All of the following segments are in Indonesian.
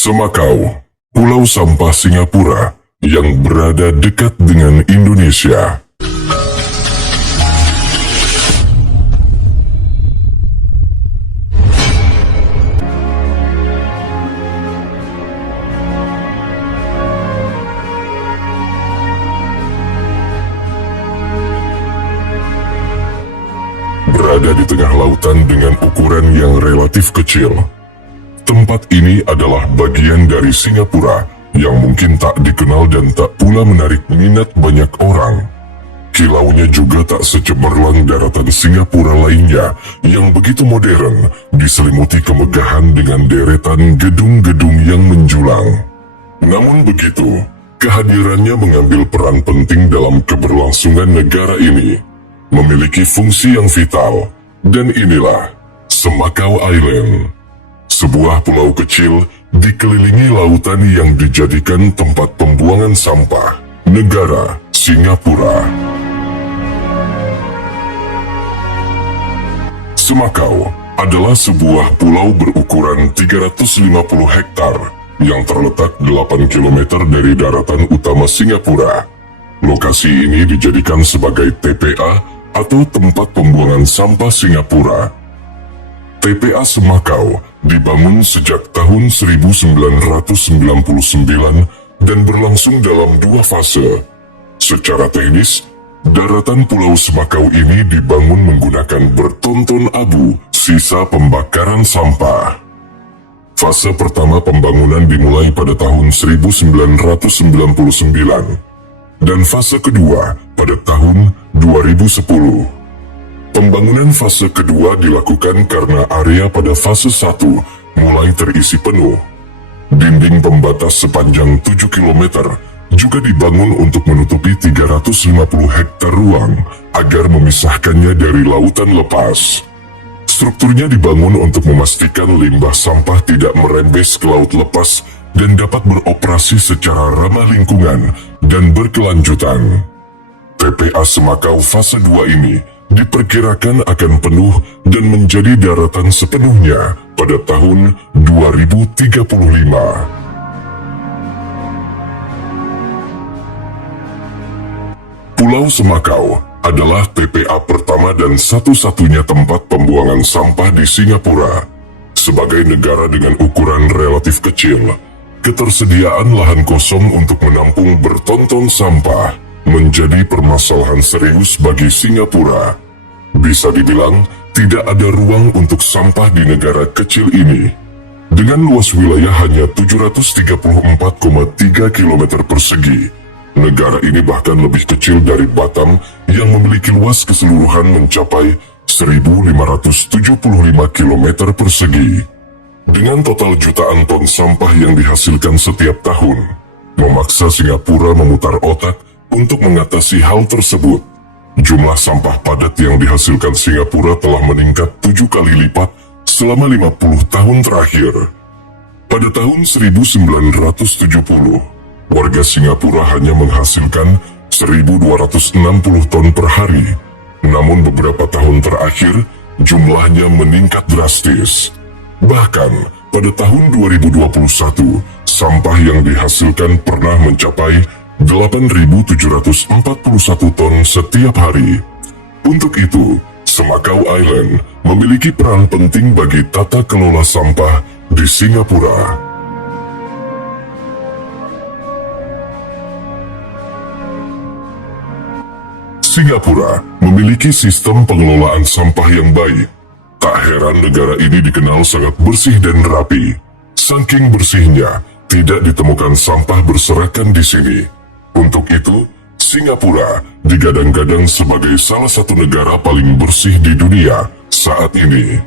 Semakau, pulau sampah Singapura yang berada dekat dengan Indonesia. Berada di tengah lautan dengan ukuran yang relatif kecil. Tempat ini adalah bagian dari Singapura yang mungkin tak dikenal dan tak pula menarik minat banyak orang. Kilaunya juga tak secemerlang daratan Singapura lainnya yang begitu modern, diselimuti kemegahan dengan deretan gedung-gedung yang menjulang. Namun begitu, kehadirannya mengambil peran penting dalam keberlangsungan negara ini, memiliki fungsi yang vital, dan inilah Semakau Island. Sebuah pulau kecil dikelilingi lautan yang dijadikan tempat pembuangan sampah negara Singapura. Semakau adalah sebuah pulau berukuran 350 hektar yang terletak 8 km dari daratan utama Singapura. Lokasi ini dijadikan sebagai TPA atau tempat pembuangan sampah Singapura. TPA Semakau dibangun sejak tahun 1999 dan berlangsung dalam 2 fase. Secara teknis, daratan Pulau Semakau ini dibangun menggunakan bertonton abu sisa pembakaran sampah. Fase pertama pembangunan dimulai pada tahun 1999 dan fase kedua pada tahun 2010. Pembangunan fase kedua dilakukan karena area pada fase 1 mulai terisi penuh. Dinding pembatas sepanjang 7 km juga dibangun untuk menutupi 350 hektar ruang agar memisahkannya dari lautan lepas. Strukturnya dibangun untuk memastikan limbah sampah tidak merembes ke laut lepas dan dapat beroperasi secara ramah lingkungan dan berkelanjutan. TPA Semakau fase 2 ini diperkirakan akan penuh dan menjadi daratan sepenuhnya pada tahun 2035. Pulau Semakau adalah TPA pertama dan satu-satunya tempat pembuangan sampah di Singapura. Sebagai negara dengan ukuran relatif kecil, ketersediaan lahan kosong untuk menampung bertonton sampah menjadi permasalahan serius bagi Singapura. Bisa dibilang, tidak ada ruang untuk sampah di negara kecil ini. Dengan luas wilayah hanya 734,3 km persegi, negara ini bahkan lebih kecil dari Batam yang memiliki luas keseluruhan mencapai 1.575 km persegi. Dengan total jutaan ton sampah yang dihasilkan setiap tahun, memaksa Singapura memutar otak untuk mengatasi hal tersebut. Jumlah sampah padat yang dihasilkan Singapura telah meningkat 7 kali lipat selama 50 tahun terakhir. Pada tahun 1970, warga Singapura hanya menghasilkan 1.260 ton per hari. Namun beberapa tahun terakhir, jumlahnya meningkat drastis. Bahkan, pada tahun 2021, sampah yang dihasilkan pernah mencapai 8.741 ton setiap hari. Untuk itu, Semakau Island memiliki peran penting bagi tata kelola sampah di Singapura. Singapura memiliki sistem pengelolaan sampah yang baik. Tak heran negara ini dikenal sangat bersih dan rapi. Saking bersihnya, tidak ditemukan sampah berserakan di sini. Untuk itu, Singapura digadang-gadang sebagai salah satu negara paling bersih di dunia saat ini.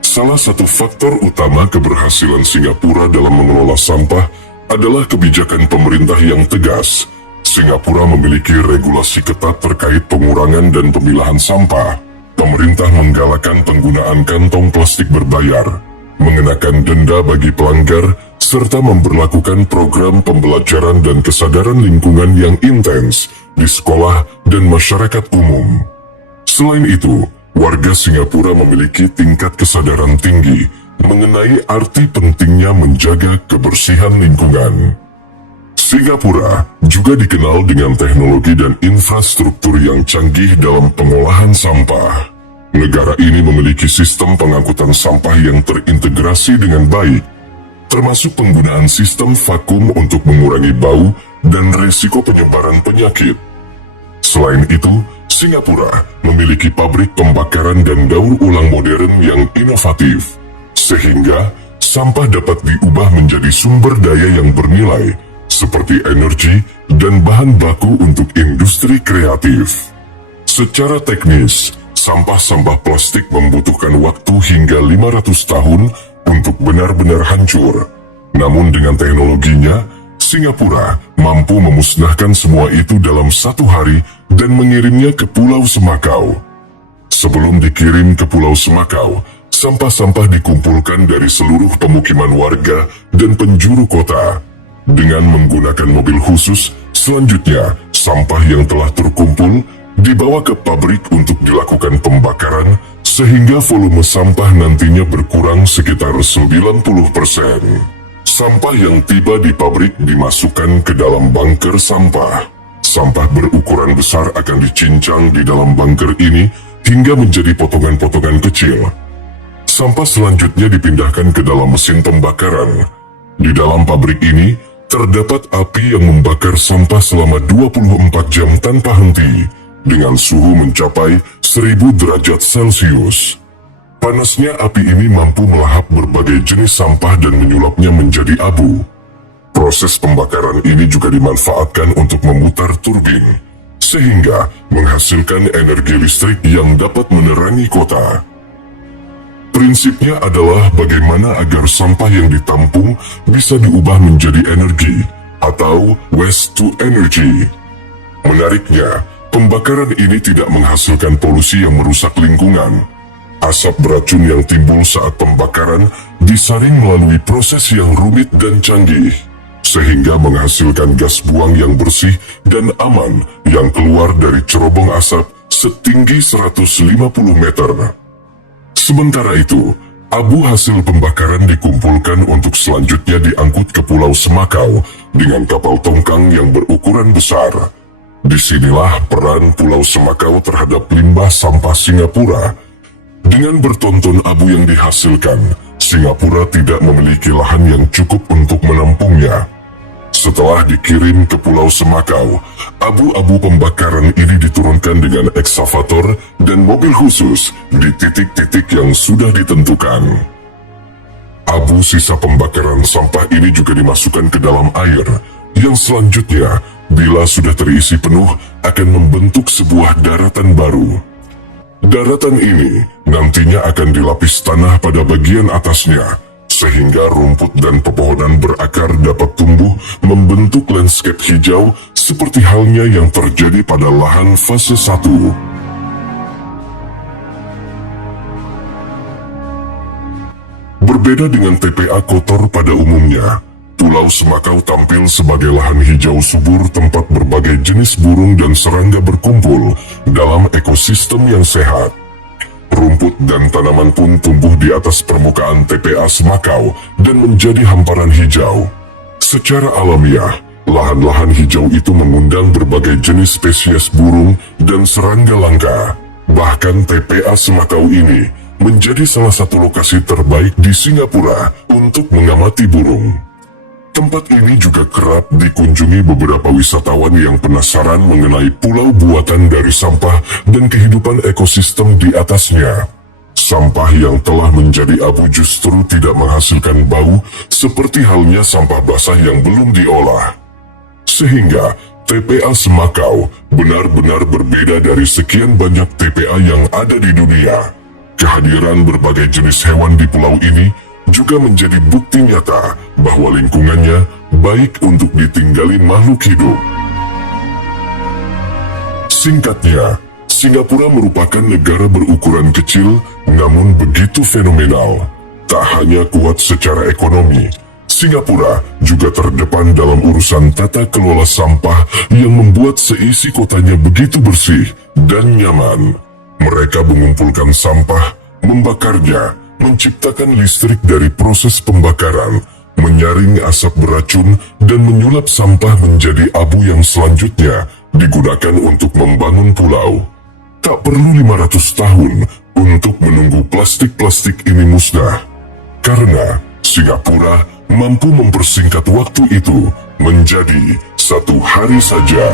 Salah satu faktor utama keberhasilan Singapura dalam mengelola sampah adalah kebijakan pemerintah yang tegas. Singapura memiliki regulasi ketat terkait pengurangan dan pemilahan sampah. Pemerintah menggalakkan penggunaan kantong plastik berbayar, mengenakan denda bagi pelanggar, serta memberlakukan program pembelajaran dan kesadaran lingkungan yang intens di sekolah dan masyarakat umum. Selain itu, warga Singapura memiliki tingkat kesadaran tinggi mengenai arti pentingnya menjaga kebersihan lingkungan. Singapura juga dikenal dengan teknologi dan infrastruktur yang canggih dalam pengolahan sampah. Negara ini memiliki sistem pengangkutan sampah yang terintegrasi dengan baik, termasuk penggunaan sistem vakum untuk mengurangi bau dan risiko penyebaran penyakit. Selain itu, Singapura memiliki pabrik pembakaran dan daur ulang modern yang inovatif, sehingga sampah dapat diubah menjadi sumber daya yang bernilai, seperti energi dan bahan baku untuk industri kreatif. Secara teknis, sampah-sampah plastik membutuhkan waktu hingga 500 tahun untuk benar-benar hancur. Namun dengan teknologinya, Singapura mampu memusnahkan semua itu dalam 1 hari dan mengirimnya ke Pulau Semakau. Sebelum dikirim ke Pulau Semakau, sampah-sampah dikumpulkan dari seluruh pemukiman warga dan penjuru kota. Dengan menggunakan mobil khusus, selanjutnya sampah yang telah terkumpul dibawa ke pabrik untuk dilakukan pembakaran, sehingga volume sampah nantinya berkurang sekitar 90%. Sampah yang tiba di pabrik dimasukkan ke dalam bunker sampah. Sampah berukuran besar akan dicincang di dalam bunker ini hingga menjadi potongan-potongan kecil. Sampah selanjutnya dipindahkan ke dalam mesin pembakaran. Di dalam pabrik ini, terdapat api yang membakar sampah selama 24 jam tanpa henti, dengan suhu mencapai 1000 derajat Celcius. Panasnya api ini mampu melahap berbagai jenis sampah dan menyulapnya menjadi abu. Proses pembakaran ini juga dimanfaatkan untuk memutar turbin, sehingga menghasilkan energi listrik yang dapat menerangi kota. Prinsipnya adalah bagaimana agar sampah yang ditampung bisa diubah menjadi energi, atau waste to energy. Menariknya, pembakaran ini tidak menghasilkan polusi yang merusak lingkungan. Asap beracun yang timbul saat pembakaran disaring melalui proses yang rumit dan canggih, sehingga menghasilkan gas buang yang bersih dan aman yang keluar dari cerobong asap setinggi 150 meter. Sementara itu, abu hasil pembakaran dikumpulkan untuk selanjutnya diangkut ke Pulau Semakau dengan kapal tongkang yang berukuran besar. Disinilah peran Pulau Semakau terhadap limbah sampah Singapura. Dengan bertonton abu yang dihasilkan, Singapura tidak memiliki lahan yang cukup untuk menampungnya. Setelah dikirim ke Pulau Semakau, abu-abu pembakaran ini diturunkan dengan eksavator dan mobil khusus di titik-titik yang sudah ditentukan. Abu sisa pembakaran sampah ini juga dimasukkan ke dalam air, yang selanjutnya, bila sudah terisi penuh, akan membentuk sebuah daratan baru. Daratan ini nantinya akan dilapis tanah pada bagian atasnya, sehingga rumput dan pepohonan berakar dapat tumbuh membentuk landscape hijau seperti halnya yang terjadi pada lahan fase 1. Berbeda dengan TPA kotor pada umumnya, Pulau Semakau tampil sebagai lahan hijau subur tempat berbagai jenis burung dan serangga berkumpul dalam ekosistem yang sehat. Rumput dan tanaman pun tumbuh di atas permukaan TPA Semakau dan menjadi hamparan hijau. Secara alamiah, lahan-lahan hijau itu mengundang berbagai jenis spesies burung dan serangga langka. Bahkan TPA Semakau ini menjadi salah satu lokasi terbaik di Singapura untuk mengamati burung. Tempat ini juga kerap dikunjungi beberapa wisatawan yang penasaran mengenai pulau buatan dari sampah dan kehidupan ekosistem di atasnya. Sampah yang telah menjadi abu justru tidak menghasilkan bau seperti halnya sampah basah yang belum diolah. Sehingga TPA Semakau benar-benar berbeda dari sekian banyak TPA yang ada di dunia. Kehadiran berbagai jenis hewan di pulau ini juga menjadi bukti nyata bahwa lingkungannya baik untuk ditinggali makhluk hidup. Singkatnya, Singapura merupakan negara berukuran kecil namun begitu fenomenal. Tak hanya kuat secara ekonomi, Singapura juga terdepan dalam urusan tata kelola sampah yang membuat seisi kotanya begitu bersih dan nyaman. Mereka mengumpulkan sampah, membakarnya, menciptakan listrik dari proses pembakaran, menyaring asap beracun, dan menyulap sampah menjadi abu yang selanjutnya digunakan untuk membangun pulau. Tak perlu 500 tahun untuk menunggu plastik-plastik ini musnah. Karena Singapura mampu mempersingkat waktu itu menjadi 1 hari saja.